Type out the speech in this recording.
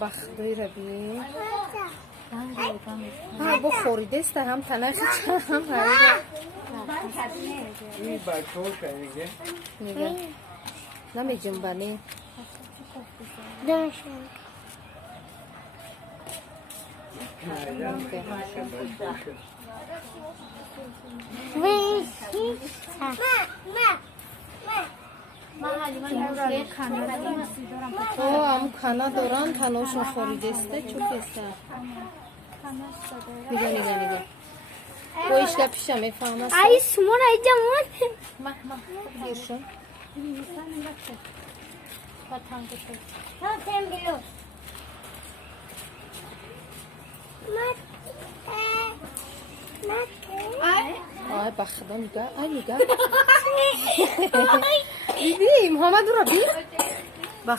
بخدای را بی ها بو خوریده است هم تنخ هم هایی این بچه ها شنیده نگه نمی جنبانی داشتم او هم کانا دارن تناشون خوریده است چو کسته نگه نگه نگه او ایشگه پیشه میفهم است ای سمون ای جمون ما گیرشون ها تم بلو آی بخدا نگه آی نگه بیم همه دو را بیم